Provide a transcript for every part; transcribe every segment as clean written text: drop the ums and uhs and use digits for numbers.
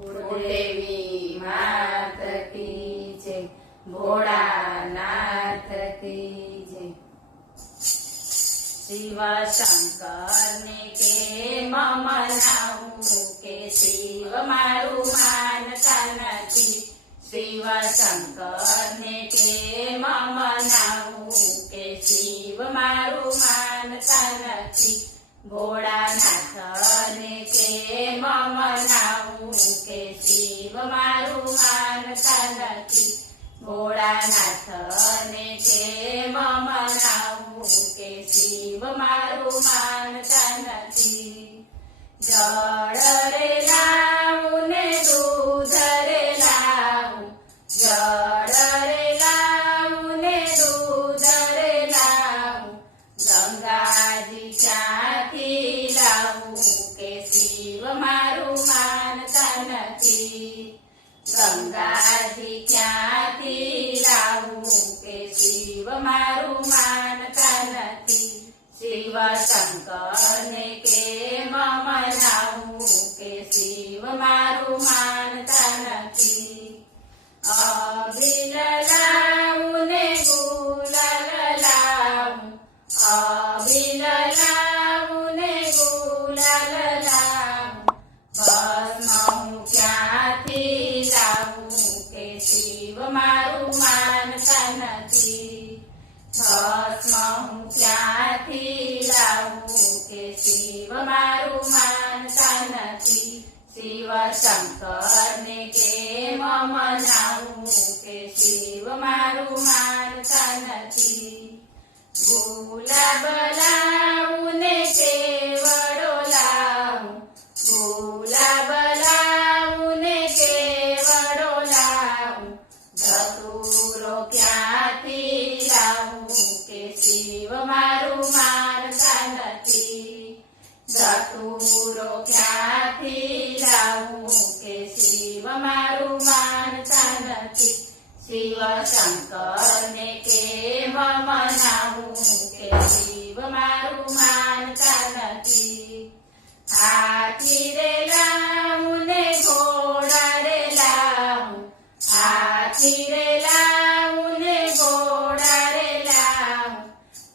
કુળદેવી માત કી જય, ભોળાનાથ કી જય। શિવ શંકર ને કેમ મનાવું કે શિવ મારું માનતા નથી। શિવ શંકર ને કેમ મનાવું કે શિવ મારું માનતા નથી। ભોળાનાથ ને કેમ મનાવું કે શિવ મારું માનતા નથી। ભોળાનાથ ને કેમ મનાવું કે શિવ મારું માનતા નથી। જળ રે લાવું ને દૂધ રે લાવું, જળ રે લાવું ને દૂધ રે લાવું, ગંગાજી ક્યાંથી લાવું કે શિવ મારું માનતા નથી। ગંગાજી ક્યાંથી લાવું કે શિવ મારું માનતા નથી। શિવ શંકર ને કેમ મનાવું કે શિવ મારું માનતા નથી। અબીલ લાવું ને ગુલાલ લાવું, અબીલ લાવું ને ગુલાલ લાવું, ભસ્મ હું ક્યાંથી લાવું કે શિવ મારું માનતા નથી। ભસ્મ હું ક્યાંથી લાવું કે શિવ મારું માનતા નથી। શિવ શંકર ને કેમ મનાવું કે શિવ મારું માનતા નથી। ગુલાબ લાવું ને કેવડો લાવું, ગુલાબ લાવું ને કેવડો લાવું, ધતુરો ક્યાંથી લાવું કે શિવ મારું માનતા નથી। ધતુરો ક્યાંથી લાવું કે શિવ મારું માનતા નથી। શિવ શંકર ને કેમ મનાવું કે શિવ મારું માનતા નથી। હાથી રે લાવું ને ઘોડા રે લાવું, હાથી રે લાવું ને ઘોડા રે લાવું,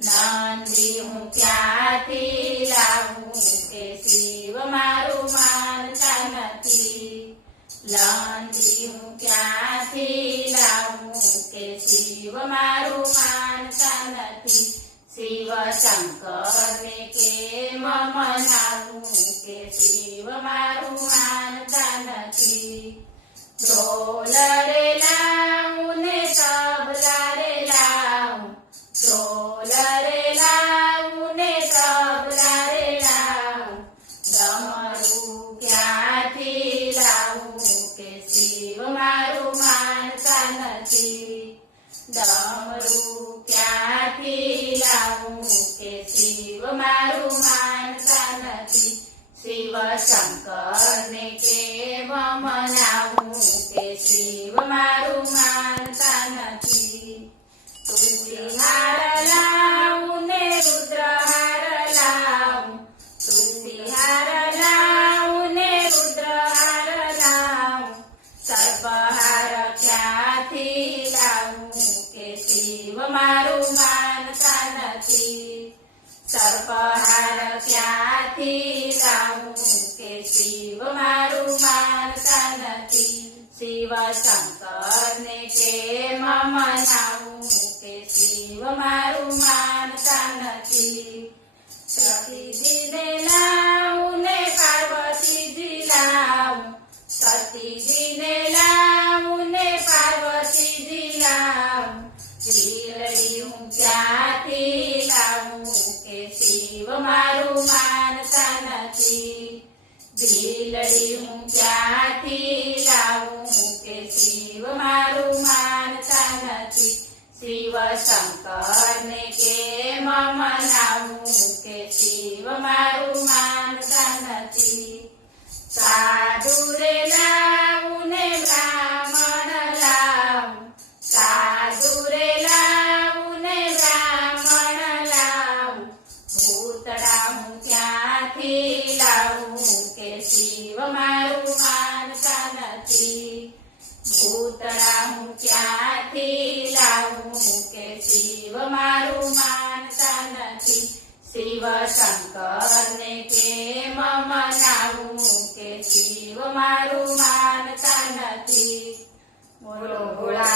નંદી હું ક્યાંથી લાવું કે શિવ મારું માનતા નથી। નંદી હું ક્યાંથી લાવું કે શિવ મારું માનતા નથી। શિવ શંકર ને કેમ મનાવું કે શિવ મારું માનતા નથી। ઢોલ રે લાવું ને તબલા રે લાવું, ઢોલ રે લાવું ને તબલા રે લાવું, ડમરું ક્યાંથી લાવું કે શિવ મારું માનતા નથી। ડમરું ક્યાંથી લાવું કે શિવ મારું માનતા નથી। શિવ શંકર ને કેમ મનાવું કે શિવ મારું માનતા નથી। તુલસી હાર લાવું ને રુદ્રહાર લાવું, તુલસી હાર લાવું ને રુદ્રહાર લાવું, સર્પહાર ક્યાંથી લાવું કે શિવ મારું માનતા નથી। સર્પહાર ક્યાંથી લાવું કે શિવ મારું માનતા નથી। શિવ શંકર ને કેમ મનાવું કે શિવ મારું માનતા નથી। સતીજીને લાવું ને પાર્વતીજી લાવું, સતીજીને લાવું ને પાર્વતીજી લાવું, જીલડી હું ક્યાંથી લાવું કે શિવ મારું માનતા નથી। જીલડી હું ક્યાંથી લાવું કે શિવ મારું માનતા નથી। શિવ શંકર ને કેમ મનાવું કે શિવ મારું માનતા નથી। સાધુ રે લાવું ને બ્રાહ્મણ લાવું, સાધુ રે લાવું ને બ્રાહ્મણ લાવું, ભૂતડા હું ક્યાંથી લાવું કે શિવ મારું માનતા પૂતળા હું ક્યાંથી લાવું કે શિવ મારું માનતા નથી. શિવ શંકરને કેમ મનાવું કે શિવ મારું માનતા નથી. બોલો ભોળા